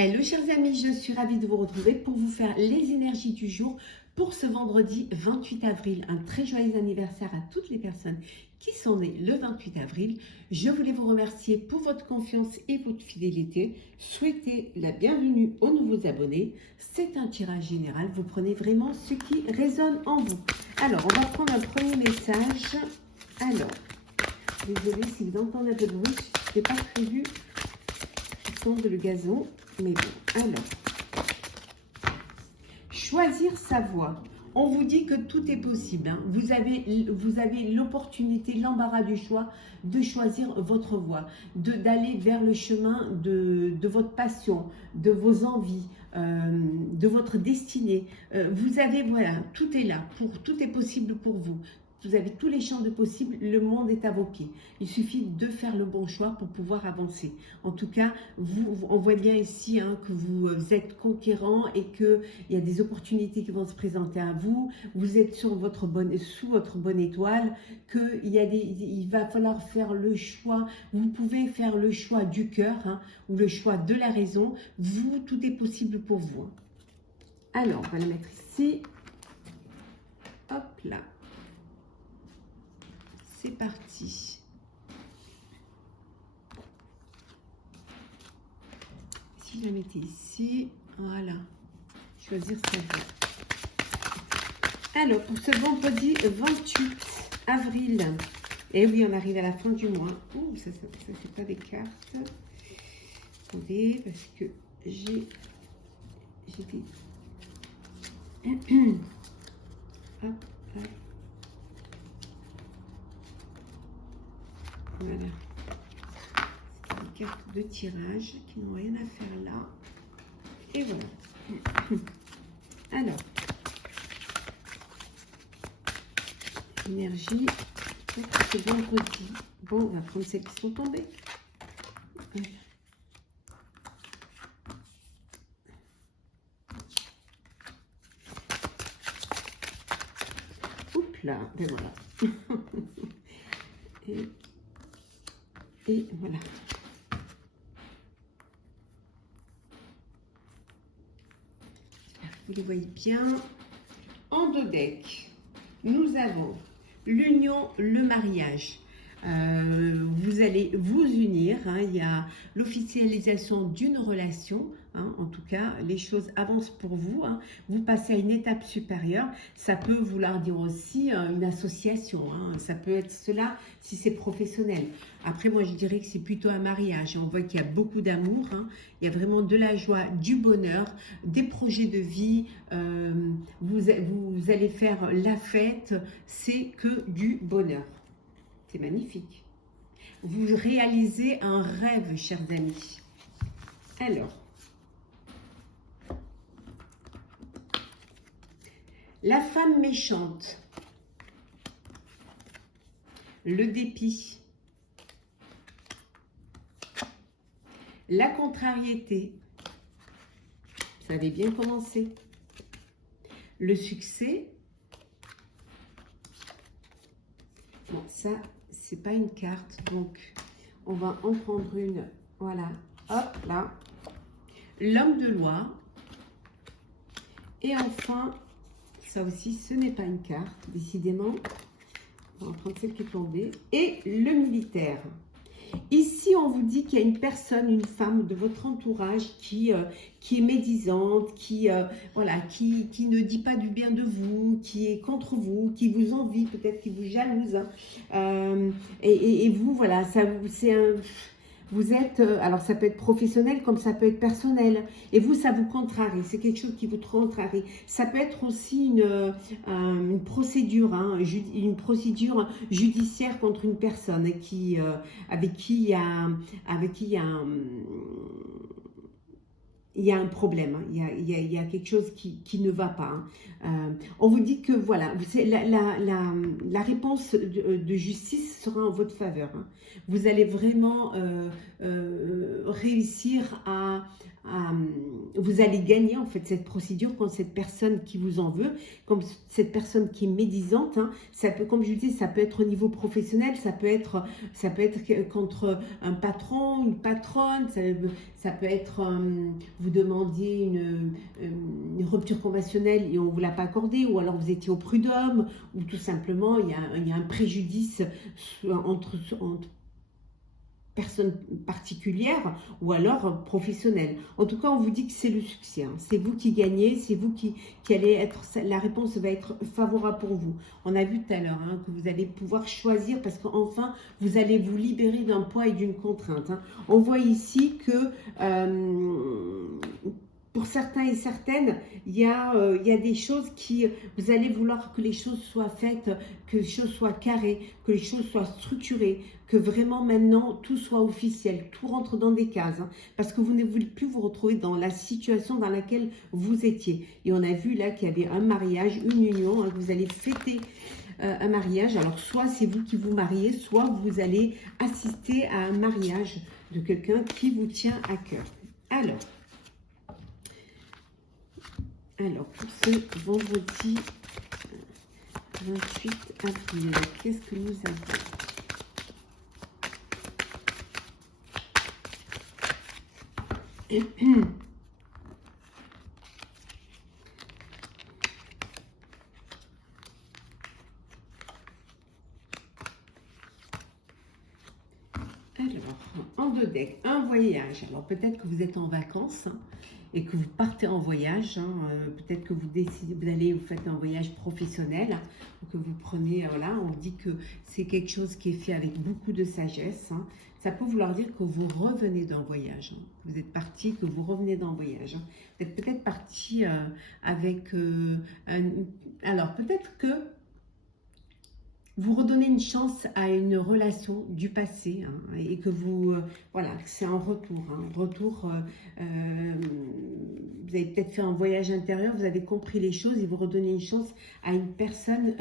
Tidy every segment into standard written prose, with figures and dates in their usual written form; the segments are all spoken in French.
Hello chers amis, je suis ravie de vous retrouver pour vous faire les énergies du jour pour ce vendredi 28 avril. Un très joyeux anniversaire à toutes les personnes qui sont nées le 28 avril. Je voulais vous remercier pour votre confiance et votre fidélité. Souhaiter la bienvenue aux nouveaux abonnés. C'est un tirage général, vous prenez vraiment ce qui résonne en vous. Alors, on va prendre un premier message. Alors, désolée si vous entendez un peu de bruit, je n'ai pas prévu le gazon, mais bon, alors, choisir sa voie. On vous dit que tout est possible, hein. Vous avez l'opportunité, l'embarras du choix de choisir votre voie, d'aller vers le chemin de votre passion, de vos envies, de votre destinée. Vous avez, voilà, tout est là, tout est possible pour vous. Vous avez tous les champs de possible, le monde est à vos pieds. Il suffit de faire le bon choix pour pouvoir avancer. En tout cas, on voit bien ici hein, que vous êtes conquérant et qu'il y a des opportunités qui vont se présenter à vous. Vous êtes sous votre bonne étoile, il va falloir faire le choix. Vous pouvez faire le choix du cœur hein, ou le choix de la raison. Vous, tout est possible pour vous. Alors, on va la mettre ici. Hop là. C'est parti. Si je la mettais ici, voilà. Choisir sa voie. Alors, pour ce vendredi 28 avril, et oui, on arrive à la fin du mois. Ouh, ça c'est pas des cartes. Attendez, parce que j'ai des... Hop, hop. Voilà, c'est des cartes de tirage qui n'ont rien à faire là. Et voilà. Alors, énergie pour ce vendredi. Bon, on va prendre celles qui sont tombées. Oups là, ben voilà. Et voilà. Vous les voyez bien. En deux decks, nous avons l'union, le mariage. Vous allez vous unir. Hein, il y a l'officialisation d'une relation. Hein, en tout cas, les choses avancent pour vous. Hein, vous passez à une étape supérieure. Ça peut vouloir dire aussi une association. Hein, ça peut être cela si c'est professionnel. Après, moi, je dirais que c'est plutôt un mariage. On voit qu'il y a beaucoup d'amour. Hein, il y a vraiment de la joie, du bonheur, des projets de vie. Vous allez faire la fête. C'est que du bonheur. C'est magnifique. Vous réalisez un rêve, chers amis. Alors, la femme méchante, le dépit, la contrariété, ça avait bien commencé, le succès, bon, ça, c'est pas une carte, donc on va en prendre une, voilà, hop, là, l'homme de loi, et enfin, ça aussi, ce n'est pas une carte, décidément, on va en prendre celle qui est tombée, et le militaire. Ici, on vous dit qu'il y a une personne, une femme de votre entourage qui est médisante, voilà, qui ne dit pas du bien de vous, qui est contre vous, qui vous envie, peut-être qui vous jalouse. Hein. Et vous, voilà, c'est un... Vous êtes, alors ça peut être professionnel comme ça peut être personnel. Et vous, ça vous contrarie. C'est quelque chose qui vous contrarie. Ça peut être aussi une procédure, hein, une procédure judiciaire contre une personne avec qui il y a un problème, hein. Il y a quelque chose qui ne va pas. Hein. On vous dit que voilà, la réponse de justice sera en votre faveur. Hein. Vous allez vraiment réussir vous allez gagner en fait cette procédure contre cette personne qui vous en veut, comme cette personne qui est médisante. Hein. Ça peut, comme je vous dis, ça peut être au niveau professionnel, ça peut être contre un patron, une patronne, Ça peut être, vous demandiez une rupture conventionnelle et on ne vous l'a pas accordé, ou alors vous étiez au prud'homme, ou tout simplement il y a un préjudice entre personne particulière ou alors professionnelle. En tout cas, on vous dit que c'est le succès. Hein. C'est vous qui gagnez, c'est vous qui allez être... La réponse va être favorable pour vous. On a vu tout à l'heure hein, que vous allez pouvoir choisir parce qu'enfin, vous allez vous libérer d'un poids et d'une contrainte. Hein. On voit ici que... pour certains et certaines, il y a des choses qui... Vous allez vouloir que les choses soient faites, que les choses soient carrées, que les choses soient structurées, que vraiment maintenant tout soit officiel, tout rentre dans des cases. Hein, parce que vous ne voulez plus vous retrouver dans la situation dans laquelle vous étiez. Et on a vu là qu'il y avait un mariage, une union, hein, que vous allez fêter un mariage. Alors soit c'est vous qui vous mariez, soit vous allez assister à un mariage de quelqu'un qui vous tient à cœur. Alors, pour ce vendredi 28 avril, qu'est-ce que nous avons? Alors, en deux decks, un voyage. Alors, peut-être que vous êtes en vacances hein, et que vous partez en voyage. Hein, peut-être que vous décidez, vous faites un voyage professionnel, hein, ou que vous prenez, voilà, on dit que c'est quelque chose qui est fait avec beaucoup de sagesse. Hein. Ça peut vouloir dire que vous revenez d'un voyage. Hein. Vous êtes parti, que vous revenez d'un voyage. Hein. Vous êtes peut-être parti avec... alors, peut-être que vous redonnez une chance à une relation du passé hein, et que vous, voilà, c'est un retour. Vous avez peut-être fait un voyage intérieur, vous avez compris les choses et vous redonnez une chance à une personne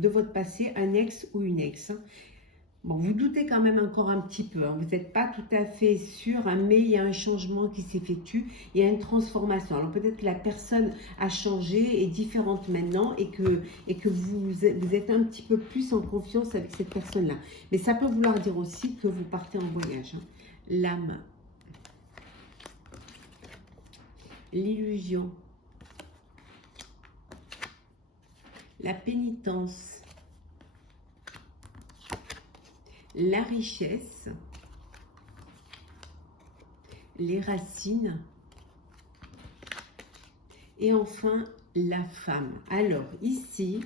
de votre passé, un ex ou une ex. Hein. Bon, vous doutez quand même encore un petit peu, hein. Vous n'êtes pas tout à fait sûr, hein, mais il y a un changement qui s'effectue, il y a une transformation. Alors peut-être que la personne a changé, est différente maintenant et que vous êtes un petit peu plus en confiance avec cette personne-là. Mais ça peut vouloir dire aussi que vous partez en voyage. Hein. L'âme, l'illusion, la pénitence, la richesse, les racines et enfin la femme. Alors ici,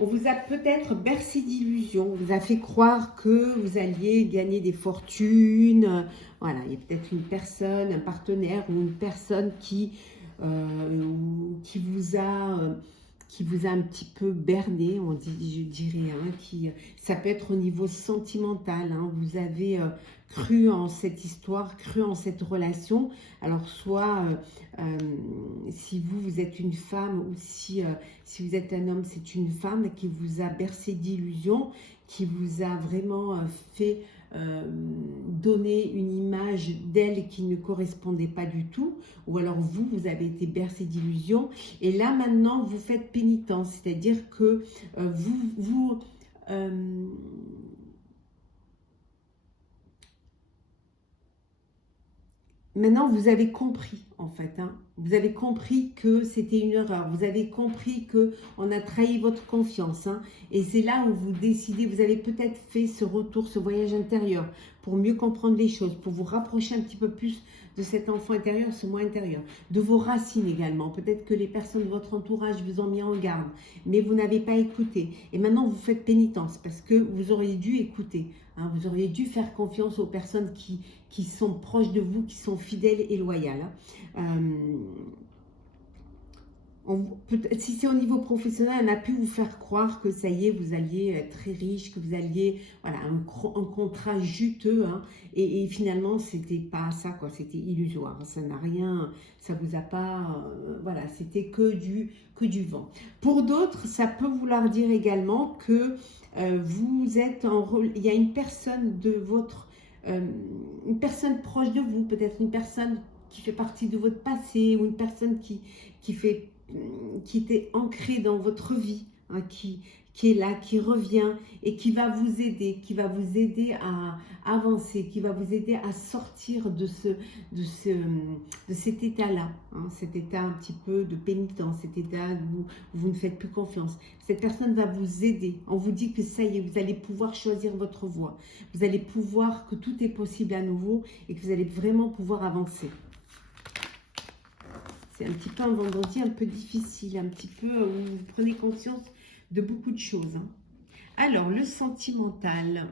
on vous a peut-être bercé d'illusions, on vous a fait croire que vous alliez gagner des fortunes. Voilà, il y a peut-être une personne, un partenaire ou une personne qui vous a un petit peu berné, on dit, je dirais, hein, ça peut être au niveau sentimental, hein, vous avez cru en cette histoire, cru en cette relation, alors soit si vous êtes une femme ou si vous êtes un homme, c'est une femme qui vous a bercé d'illusions, qui vous a vraiment fait donner une image d'elle qui ne correspondait pas du tout, ou alors vous avez été bercé d'illusions, et là maintenant vous faites pénitence, c'est-à-dire que maintenant vous avez compris en fait, hein. Vous avez compris que c'était une erreur, vous avez compris que on a trahi votre confiance, hein. Et c'est là où vous décidez, vous avez peut-être fait ce retour, ce voyage intérieur pour mieux comprendre les choses, pour vous rapprocher un petit peu plus de cet enfant intérieur, ce moi intérieur, de vos racines également. Peut-être que les personnes de votre entourage vous ont mis en garde, mais vous n'avez pas écouté. Et maintenant, vous faites pénitence parce que vous auriez dû écouter. Hein, vous auriez dû faire confiance aux personnes qui sont proches de vous, qui sont fidèles et loyales. Si c'est au niveau professionnel, on a pu vous faire croire que ça y est, vous alliez être très riche, que vous alliez, voilà, un contrat juteux, hein, et finalement, c'était pas ça, quoi, c'était illusoire, ça n'a rien, ça vous a pas, voilà, c'était que du vent. Pour d'autres, ça peut vouloir dire également que vous êtes en rôle, il y a une personne de votre, une personne proche de vous, peut-être une personne qui fait partie de votre passé, ou une personne qui était ancrée dans votre vie, hein, qui qui est là, qui revient et qui va vous aider à avancer, qui va vous aider à sortir de cet état-là, hein, cet état un petit peu de pénitence, cet état où vous ne faites plus confiance. Cette personne va vous aider. On vous dit que ça y est, vous allez pouvoir choisir votre voie. Vous allez pouvoir, que tout est possible à nouveau et que vous allez vraiment pouvoir avancer. C'est un petit peu un vendredi un peu difficile, un petit peu où vous prenez conscience de beaucoup de choses. Hein. Alors, le sentimental,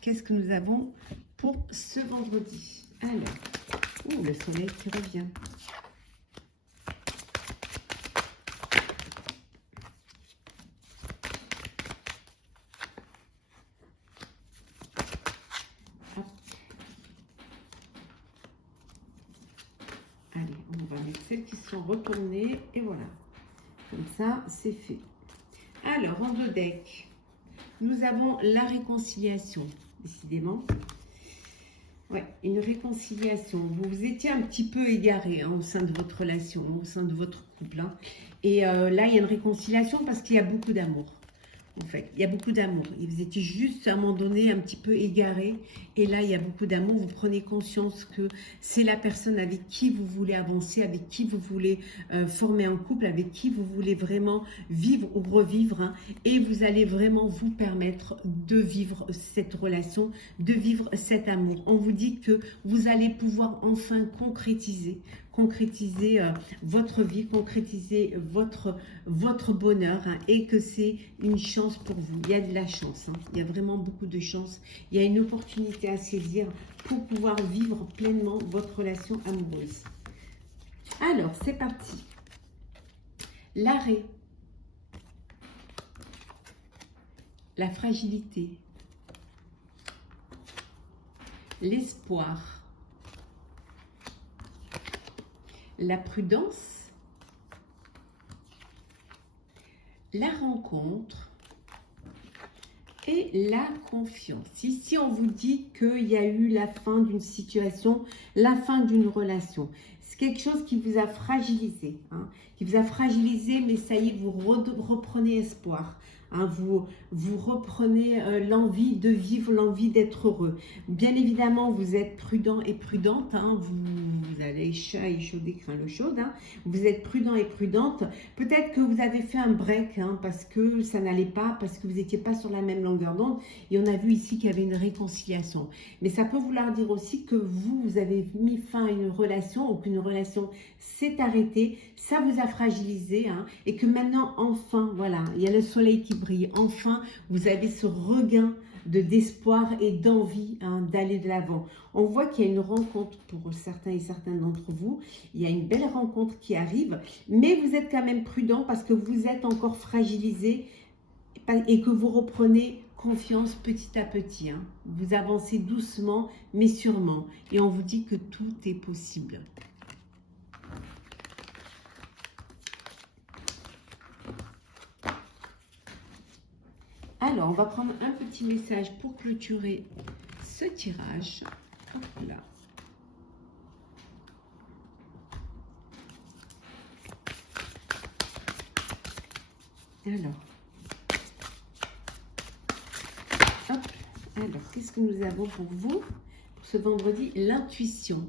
qu'est-ce que nous avons pour ce vendredi? Alors, le soleil qui revient. Hop. Allez, on va mettre celles qui sont retournées et voilà. Comme ça, c'est fait. Alors, en deux decks, nous avons la réconciliation, décidément. Ouais, une réconciliation. Vous vous étiez un petit peu égaré au sein de votre relation, au sein de votre couple. Hein. Et là, il y a une réconciliation parce qu'il y a beaucoup d'amour. En fait, il y a beaucoup d'amour. Vous étiez juste à un moment donné un petit peu égaré. Et là, il y a beaucoup d'amour. Vous prenez conscience que c'est la personne avec qui vous voulez avancer, avec qui vous voulez former un couple, avec qui vous voulez vraiment vivre ou revivre. Hein, et vous allez vraiment vous permettre de vivre cette relation, de vivre cet amour. On vous dit que vous allez pouvoir enfin concrétiser votre vie, concrétiser votre bonheur, hein, et que c'est une chance pour vous. Il y a de la chance, hein, il y a vraiment beaucoup de chance. Il y a une opportunité à saisir pour pouvoir vivre pleinement votre relation amoureuse. Alors, c'est parti. L'arrêt, la fragilité, l'espoir, la prudence, la rencontre et la confiance. Ici, on vous dit qu'il y a eu la fin d'une situation, la fin d'une relation. C'est quelque chose qui vous a fragilisé, hein, mais ça y est, vous reprenez espoir. Hein, vous reprenez l'envie de vivre, l'envie d'être heureux. Bien évidemment, vous êtes prudent et prudente. Hein, vous allez chat échaudé, craint l'eau chaude. Hein, vous êtes prudent et prudente. Peut-être que vous avez fait un break, hein, parce que ça n'allait pas, parce que vous n'étiez pas sur la même longueur d'onde. Et on a vu ici qu'il y avait une réconciliation. Mais ça peut vouloir dire aussi que vous avez mis fin à une relation ou qu'une relation s'est arrêtée. Ça vous a fragilisé, hein, et que maintenant, enfin, voilà, il y a le soleil qui brille. Enfin, vous avez ce regain d'espoir et d'envie, hein, d'aller de l'avant. On voit qu'il y a une rencontre pour certains et certaines d'entre vous. Il y a une belle rencontre qui arrive, mais vous êtes quand même prudent parce que vous êtes encore fragilisé et que vous reprenez confiance petit à petit. Hein. Vous avancez doucement, mais sûrement. Et on vous dit que tout est possible. Alors, on va prendre un petit message pour clôturer ce tirage. Hop là. Alors, qu'est-ce que nous avons pour vous pour ce vendredi? L'intuition.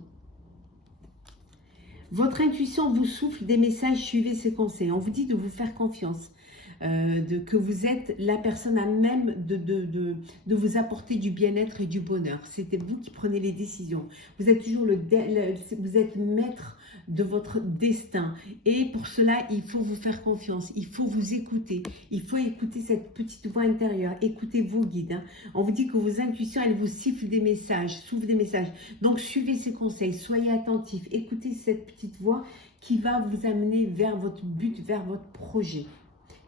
Votre intuition vous souffle des messages, suivez ses conseils. On vous dit de vous faire confiance. Que vous êtes la personne à même de vous apporter du bien-être et du bonheur. C'était vous qui prenez les décisions. Vous êtes toujours vous êtes maître de votre destin. Et pour cela, il faut vous faire confiance. Il faut vous écouter. Il faut écouter cette petite voix intérieure. Écoutez vos guides. Hein. On vous dit que vos intuitions, elles vous sifflent des messages, soufflent des messages. Donc, suivez ces conseils. Soyez attentifs. Écoutez cette petite voix qui va vous amener vers votre but, vers votre projet,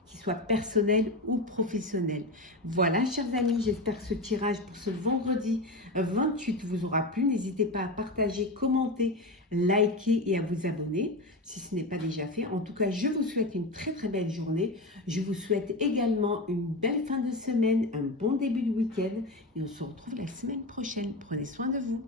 qu'il soit personnel ou professionnel. Voilà, chers amis, j'espère que ce tirage pour ce vendredi 28 vous aura plu. N'hésitez pas à partager, commenter, liker et à vous abonner si ce n'est pas déjà fait. En tout cas, je vous souhaite une très très belle journée. Je vous souhaite également une belle fin de semaine, un bon début de week-end et on se retrouve la semaine prochaine. Prenez soin de vous.